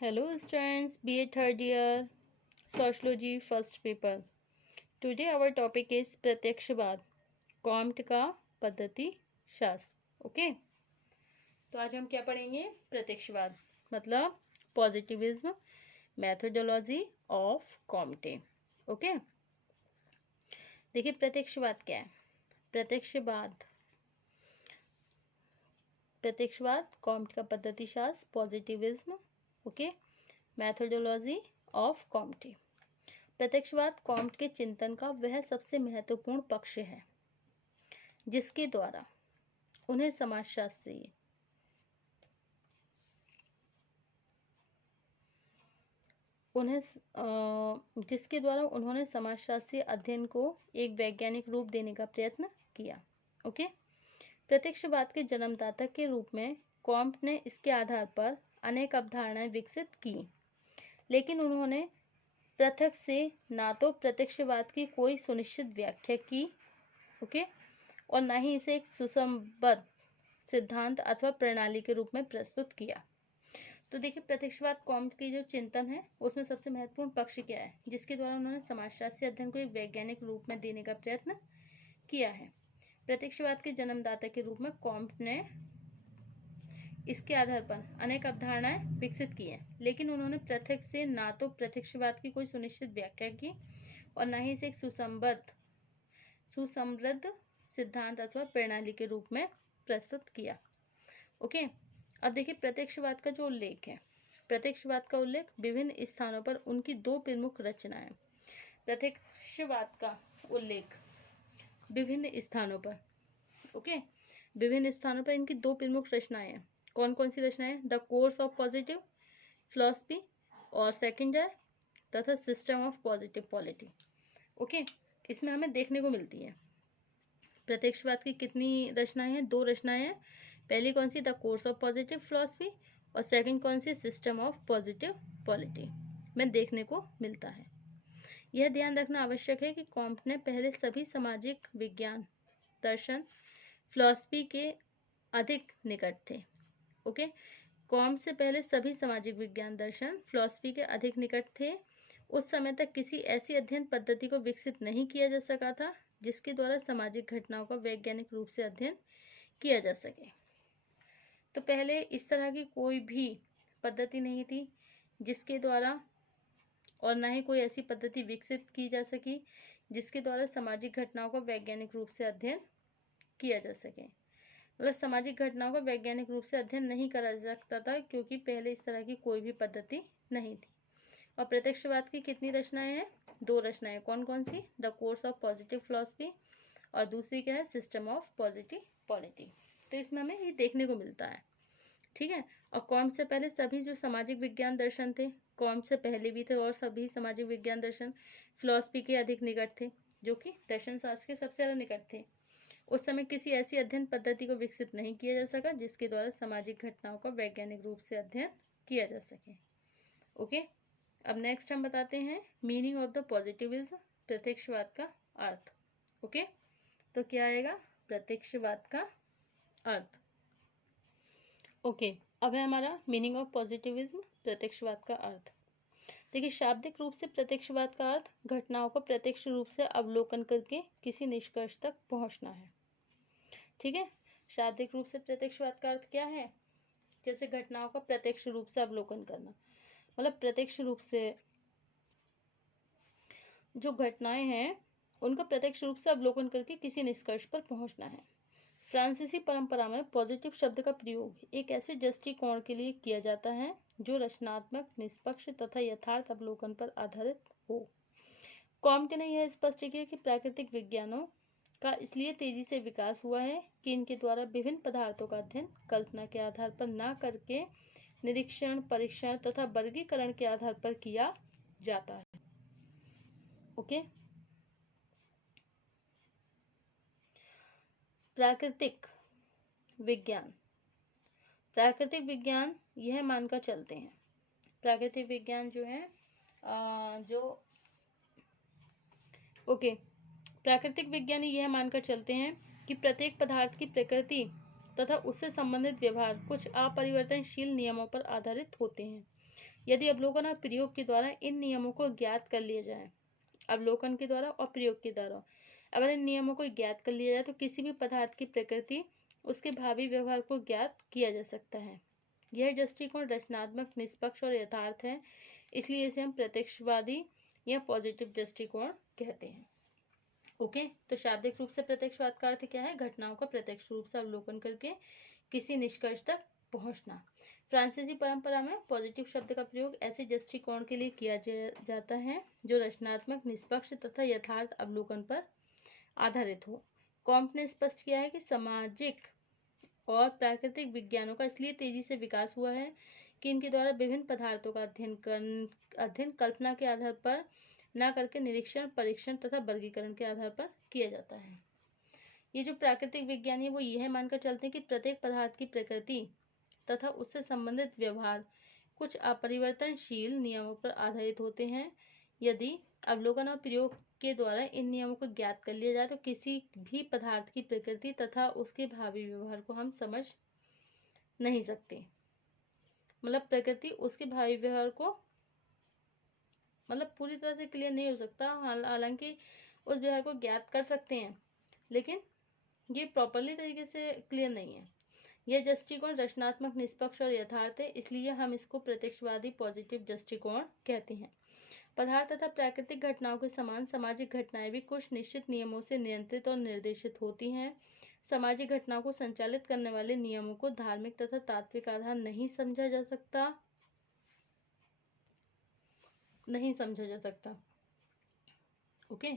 Hello students, BA third year, Sociology first paper. Today our topic is प्रत्यक्षवाद, Comte का पद्धति शास्त्र. Okay, तो आज हम क्या पढ़ेंगे? प्रत्यक्षवाद मतलब positivism methodology of Comte. Okay, देखिए प्रत्यक्षवाद क्या है. प्रत्यक्षवाद कॉम्ट का पद्धति शास्त्र, positivism, okay, methodology of Comte. प्रत्यक्षवाद कॉम्ट के चिंतन का वह सबसे महत्वपूर्ण पक्ष है जिसके द्वारा उन्हें उन्होंने समाजशास्त्रीय अध्ययन को एक वैज्ञानिक रूप देने का प्रयत्न किया. ओके, प्रत्यक्षवाद के जन्मदाता के रूप में कॉम्ट ने इसके आधार पर अनेक अवधारणाएं विकसित की, लेकिन उन्होंने पृथक से ना तो प्रत्यक्षवाद की कोई सुनिश्चित व्याख्या की, ओके, और ना ही इसे एक सुसंबद्ध सिद्धांत अथवा प्रणाली के रूप में प्रस्तुत किया. तो देखिए प्रत्यक्षवाद कॉम्ट की जो चिंतन है उसमें सबसे महत्वपूर्ण पक्ष क्या है जिसके द्वारा उन्होंने समाजशास्त्रीय अध्ययन को एक वैज्ञानिक रूप में देने का प्रयत्न किया है. प्रत्यक्षवाद के जन्मदाता के रूप में कॉम्ट ने इसके आधार पर अनेक अवधारणाएं विकसित की हैं, लेकिन उन्होंने पृथक से ना तो प्रत्यक्षवाद की कोई सुनिश्चित व्याख्या की और ना ही इसे एक सुसमृद्ध सिद्धांत अथवा प्रणाली के रूप में प्रस्तुत किया. ओके, अब देखिए प्रत्यक्षवाद का जो उल्लेख है, प्रत्यक्षवाद का उल्लेख विभिन्न स्थानों पर उनकी दो प्रमुख रचनाएं. प्रत्यक्षवाद का उल्लेख विभिन्न स्थानों पर, ओके, विभिन्न स्थानों पर इनकी दो प्रमुख रचनाएं हैं. कौन कौन सी रचनाएं? The course of positive philosophy और सेकंड है तथा system of positive polity. Okay, इसमें हमें देखने को मिलती है प्रत्यक्षवाद की कितनी रचनाएं हैं? दो रचनाएं हैं. पहली कौन सी? The course of positive philosophy और सेकंड कौन सी? सिस्टम ऑफ पॉजिटिव पॉलिटी में देखने को मिलता है. यह ध्यान रखना आवश्यक है कि कॉम्ट ने पहले सभी सामाजिक विज्ञान दर्शन फिलॉसफी के अधिक निकट थे. ओके, कॉम्ट से पहले सभी सामाजिक विज्ञान दर्शन फिलॉसफी के अधिक निकट थे. उस समय तक किसी ऐसी अध्ययन पद्धति को विकसित नहीं किया जा सका था जिसके द्वारा सामाजिक घटनाओं का वैज्ञानिक रूप से अध्ययन किया जा सके. तो पहले इस तरह की कोई भी पद्धति नहीं थी जिसके द्वारा, और न ही कोई ऐसी पद्धति विकसित की जा सकी जिसके द्वारा सामाजिक घटनाओं का वैज्ञानिक रूप से अध्ययन किया जा सके. मतलब सामाजिक घटनाओं का वैज्ञानिक रूप से अध्ययन नहीं करा जा सकता था क्योंकि पहले इस तरह की कोई भी पद्धति नहीं थी. और प्रत्यक्षवाद की कितनी रचनाएं हैं? दो रचनाएं. कौन कौन सी? The course of positive philosophy और दूसरी क्या है? System of positive polity. तो इसमें हमें ये देखने को मिलता है. ठीक है, और कॉम्ट से पहले सभी जो सामाजिक विज्ञान दर्शन थे, कॉम्ट से पहले भी थे और सभी सामाजिक विज्ञान दर्शन फिलॉसफी के अधिक निकट थे, जो कि दर्शन शास्त्र के सबसे ज्यादा निकट थे. उस समय किसी ऐसी अध्ययन पद्धति को विकसित नहीं किया जा सका जिसके द्वारा सामाजिक घटनाओं का वैज्ञानिक रूप से अध्ययन किया जा सके. ओके, अब नेक्स्ट हम बताते हैं मीनिंग ऑफ द पॉजिटिविज्म, प्रत्यक्षवाद का अर्थ. ओके, तो क्या आएगा? प्रत्यक्षवाद का अर्थ. ओके, अब है हमारा मीनिंग ऑफ पॉजिटिविज्म, प्रत्यक्षवाद का अर्थ. देखिए शाब्दिक रूप से प्रत्यक्षवाद का अर्थ घटनाओं को प्रत्यक्ष रूप से अवलोकन करके किसी निष्कर्ष तक पहुंचना है. ठीक है, शाब्दिक रूप से प्रत्यक्षवाद का अर्थ क्या है? जैसे घटनाओं का प्रत्यक्ष रूप से अवलोकन करना, मतलब प्रत्यक्ष रूप से जो घटनाएं हैं उनका प्रत्यक्ष रूप से अवलोकन करके किसी निष्कर्ष पर पहुंचना है. फ्रांसीसी परंपरा में पॉजिटिव शब्द का प्रयोग एक ऐसे दृष्टिकोण के लिए किया जाता है जो रचनात्मक, निष्पक्ष तथा यथार्थ अवलोकन पर आधारित हो. कॉम्ट ने यह स्पष्ट किया कि प्राकृतिक विज्ञानों का इसलिए तेजी से विकास हुआ है कि इनके द्वारा विभिन्न पदार्थों का अध्ययन कल्पना के आधार पर न करके निरीक्षण, परीक्षण तथा वर्गीकरण के आधार पर किया जाता है. ओके, प्राकृतिक विज्ञान यह मानकर चलते हैं, प्राकृतिक विज्ञान जो है प्राकृतिक विज्ञानी यह मानकर चलते हैं कि प्रत्येक पदार्थ की प्रकृति तथा उससे संबंधित व्यवहार कुछ अपरिवर्तनशील नियमों पर आधारित होते हैं यदि अवलोकन और प्रयोग के द्वारा इन नियमों को ज्ञात कर लिया जाए, अवलोकन के द्वारा और प्रयोग के द्वारा अगर इन नियमों को ज्ञात कर लिया जाए तो किसी भी पदार्थ की प्रकृति, उसके भावी व्यवहार को ज्ञात किया जा सकता है। यह दृष्टिकोण रचनात्मक, निष्पक्ष और यथार्थ है, इसलिए इसे हम प्रत्यक्षवादी या पॉजिटिव दृष्टिकोण कहते हैं। ओके, तो शाब्दिक रूप से प्रत्यक्षवाद का अर्थ क्या है? घटनाओं का प्रत्यक्ष रूप से अवलोकन करके किसी निष्कर्ष तक पहुंचना। फ्रांसीसी परंपरा में पॉजिटिव शब्द का प्रयोग ऐसे दृष्टिकोण के लिए किया जाता है जो रचनात्मक, निष्पक्ष तथा यथार्थ अवलोकन पर आधारित हो। कॉम्प ने स्पष्ट किया है कि सामाजिक और प्राकृतिक विज्ञानों का इसलिए तेजी से विकास हुआ है कि इनके द्वारा विभिन्न पदार्थों का अध्ययन कल्पना के आधार पर न करके निरीक्षण, परीक्षण तथा वर्गीकरण के आधार पर किया जाता है। ये जो प्राकृतिक विज्ञानी है वो यह मानकर चलते हैं कि प्रत्येक पदार्थ की प्रकृति तथा उससे संबंधित व्यवहार कुछ अपरिवर्तनशील नियमों पर आधारित होते हैं। यदि अवलोकन और प्रयोग के द्वारा इन नियमों को ज्ञात कर लिया जाए तो किसी भी पदार्थ की प्रकृति तथा उसके भावी व्यवहार को हम समझ नहीं सकते। मतलब प्रकृति, उसके भावी व्यवहार को मतलब पूरी तरह से क्लियर नहीं हो सकता। हालांकि उस व्यवहार को ज्ञात कर सकते हैं, लेकिन ये प्रॉपरली तरीके से क्लियर नहीं है। यह दृष्टिकोण रचनात्मक, निष्पक्ष और यथार्थ है, इसलिए हम इसको प्रत्यक्षवादी, पॉजिटिव दृष्टिकोण कहते हैं। पदार्थ तथा प्राकृतिक घटनाओं के समान सामाजिक घटनाएं भी कुछ निश्चित नियमों से नियंत्रित और निर्देशित होती हैं। सामाजिक घटनाओं को संचालित करने वाले नियमों को धार्मिक तथा तात्विक आधार नहीं समझा जा सकता। ओके,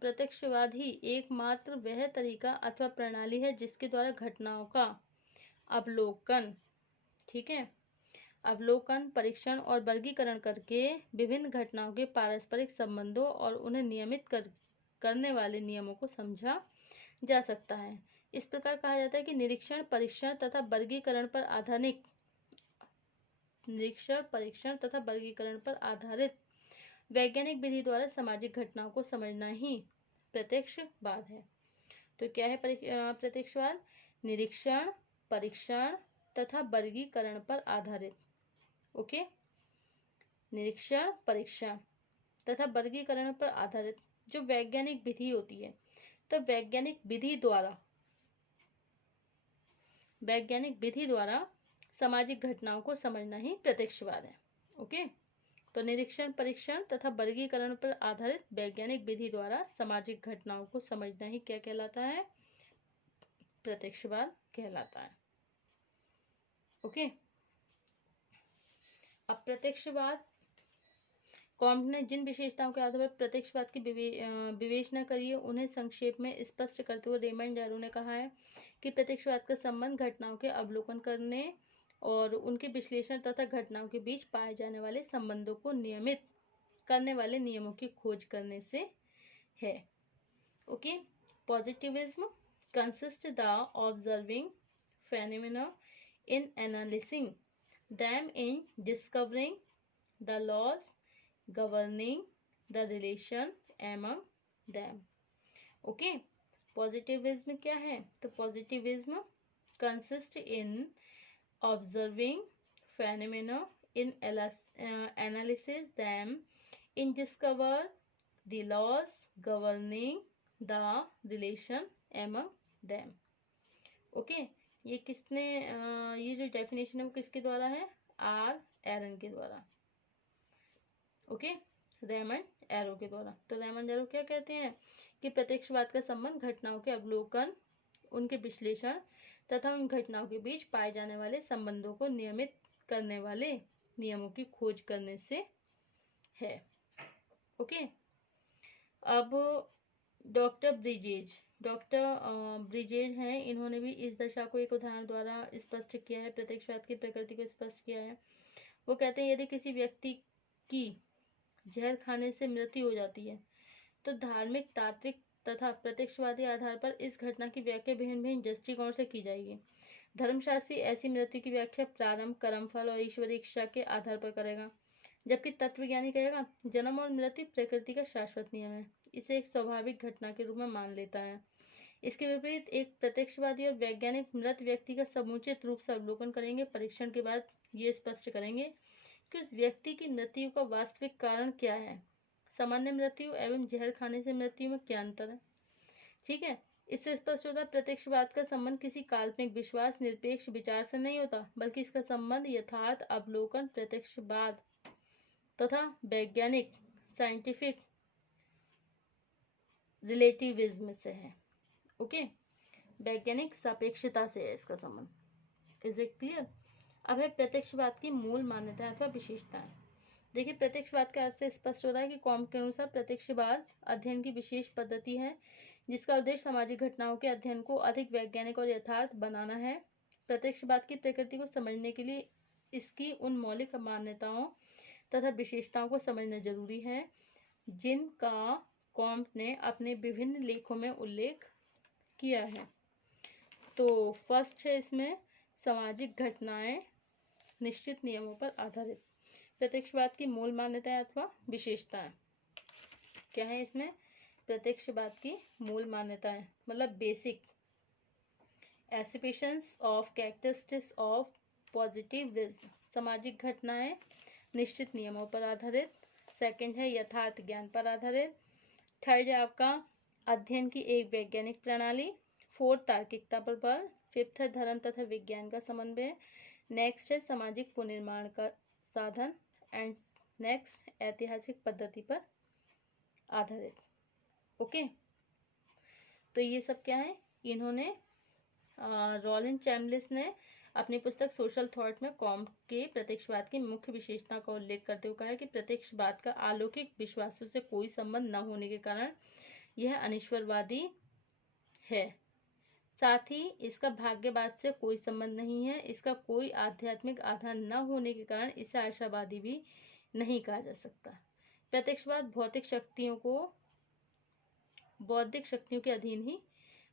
प्रत्यक्षवाद ही एकमात्र वह तरीका अथवा प्रणाली है जिसके द्वारा घटनाओं का अवलोकन, ठीक है, अवलोकन, परीक्षण और वर्गीकरण करके विभिन्न घटनाओं के पारस्परिक संबंधों और उन्हें नियमित करने वाले नियमों को समझा जा सकता है। इस प्रकार कहा जाता है कि निरीक्षण, परीक्षण तथा वर्गीकरण पर आधारित वैज्ञानिक विधि द्वारा सामाजिक घटनाओं को समझना ही प्रत्यक्षवाद है। तो क्या है प्रत्यक्षवाद? निरीक्षण, परीक्षण तथा वर्गीकरण पर आधारित। ओके, निरीक्षण, परीक्षण तथा वर्गीकरण पर आधारित जो वैज्ञानिक विधि होती है, तो वैज्ञानिक विधि द्वारा सामाजिक घटनाओं को समझना ही प्रत्यक्षवाद है। ओके, तो निरीक्षण, परीक्षण तथा वर्गीकरण पर आधारित वैज्ञानिक विधि द्वारा सामाजिक घटनाओं को समझना ही क्या कहलाता है? प्रत्यक्षवाद कहलाता है। ओके, अब प्रत्यक्षवाद, कॉम्प ने जिन विशेषताओं के आधार पर प्रत्यक्षवाद की विवेचना करी है उन्हें संक्षेप में स्पष्ट करते हुए रेमंड जैरो ने कहा है कि प्रत्यक्षवाद का संबंध घटनाओं के अवलोकन करने और उनके विश्लेषण तथा घटनाओं के बीच पाए जाने वाले संबंधों को नियमित करने वाले नियमों की खोज करने से है। Okay, positivism consist the observing phenomena in analyzing them, in discovering the laws governing the relation among them. Okay, positivism क्या है? तो positivism consist in observing phenomena in analysis them, in discover the laws governing the relation among them. Okay, ये किसने ये जो definition है वो किसके द्वारा है? आर एरन के द्वारा। ओके, रेमंड एरो के द्वारा। तो रेमंड एरो क्या कहते हैं कि प्रत्यक्षवाद का संबंध घटनाओं के अवलोकन, उनके विश्लेषण तथा उन घटनाओं के बीच पाए जाने वाले संबंधों को नियमित करने वाले नियमों की खोज करने से है। ओके, अब डॉक्टर ब्रिजेज हैं, इन्होंने भी इस दशा को एक उदाहरण द्वारा स्पष्ट किया है, प्रत्यक्षवाद की प्रकृति को स्पष्ट किया है। वो कहते हैं यदि किसी व्यक्ति की जहर खाने से मृत्यु हो जाती है तो धार्मिक, तात्विक तथा प्रत्यक्षवादी आधार पर इस घटना की व्याख्या भिन्न भिन्न दृष्टिकोण से की जाएगी। धर्मशास्त्री ऐसी मृत्यु की व्याख्या प्रारंभ, कर्मफल और ईश्वरीय इच्छा के आधार पर करेगा, जबकि तत्वज्ञानी कहेगा जन्म और मृत्यु प्रकृति का शाश्वत नियम है, इसे एक स्वाभाविक घटना के रूप में मान लेता है। इसके विपरीत एक प्रत्यक्षवादी और वैज्ञानिक मृत व्यक्ति का समुचित रूप से अवलोकन करेंगे, परीक्षण के बाद ये स्पष्ट करेंगे कि उस व्यक्ति की मृत्यु का वास्तविक कारण क्या है। सामान्य मृत्यु एवं जहर खाने से मृत्यु में क्या अंतर है। ठीक है, इससे स्पष्ट होता है प्रत्यक्षवाद का संबंध किसी काल्पनिक विश्वास निरपेक्ष विचार से नहीं होता, बल्कि इसका संबंध यथार्थ अवलोकन प्रत्यक्षवाद तथा वैज्ञानिक साइंटिफिक रिलेटिविज्म से है। ओके, वैज्ञानिक सापेक्षता से है इसका संबंध। Is it clear. अब है प्रत्यक्षवाद की मूल मान्यताएं अथवा विशेषताएं। देखिए, प्रत्यक्षवाद का अर्थ से स्पष्ट होता है कि कॉम्प के अनुसार प्रत्यक्षवाद अध्ययन की विशेष पद्धति है जिसका उद्देश्य सामाजिक घटनाओं के अध्ययन को अधिक वैज्ञानिक और यथार्थ बनाना है। प्रत्यक्षवाद की प्रकृति को समझने के लिए इसकी उन मौलिक मान्यताओं तथा विशेषताओं को समझना जरूरी है जिनका कॉम्प ने अपने विभिन्न लेखों में उल्लेख किया है। तो फर्स्ट है इसमें सामाजिक घटनाएं निश्चित नियमों पर आधारित। प्रत्यक्षवाद की मूल मान्यताएं अथवा विशेषताएं क्या है इसमें। प्रत्यक्षवाद की मूल मान्यताएं मतलब basic assumptions of characteristics of positivism, सामाजिक घटनाएं निश्चित नियमों पर आधारित। सेकंड है यथार्थ ज्ञान पर आधारित। थर्ड है आपका अध्ययन की एक वैज्ञानिक प्रणाली। फोर्थ तार्किकता पर बल। फिफ्थ है धर्म तथा विज्ञान का समन्वय। नेक्स्ट है सामाजिक पुनर्निर्माण का साधन। एंड नेक्स्ट ऐतिहासिक पद्धति पर आधारित। ओके, तो ये सब क्या है, इन्होंने रॉलिन चैमलिस ने अपनी पुस्तक सोशल थॉट में कॉम्प के प्रत्यक्षवाद की मुख्य विशेषता का उल्लेख करते हुए कहा है कि प्रत्यक्षवाद का अलौकिक विश्वासों से कोई संबंध न होने के कारण यह अनिश्वरवादी है। साथ ही इसका भाग्यवाद से कोई संबंध नहीं है। इसका कोई आध्यात्मिक आधार न होने के कारण इसे आशावादी भी नहीं कहा जा सकता। प्रत्यक्षवाद बौद्धिक शक्तियों के अधीन ही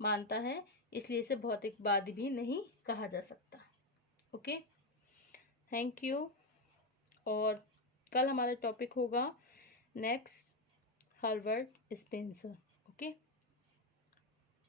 मानता है, इसलिए इसे भौतिकवादी भी नहीं कहा जा सकता। Okay, thank you. और कल हमारा टॉपिक होगा नेक्स्ट हर्बर्ट स्पेंसर। ओके।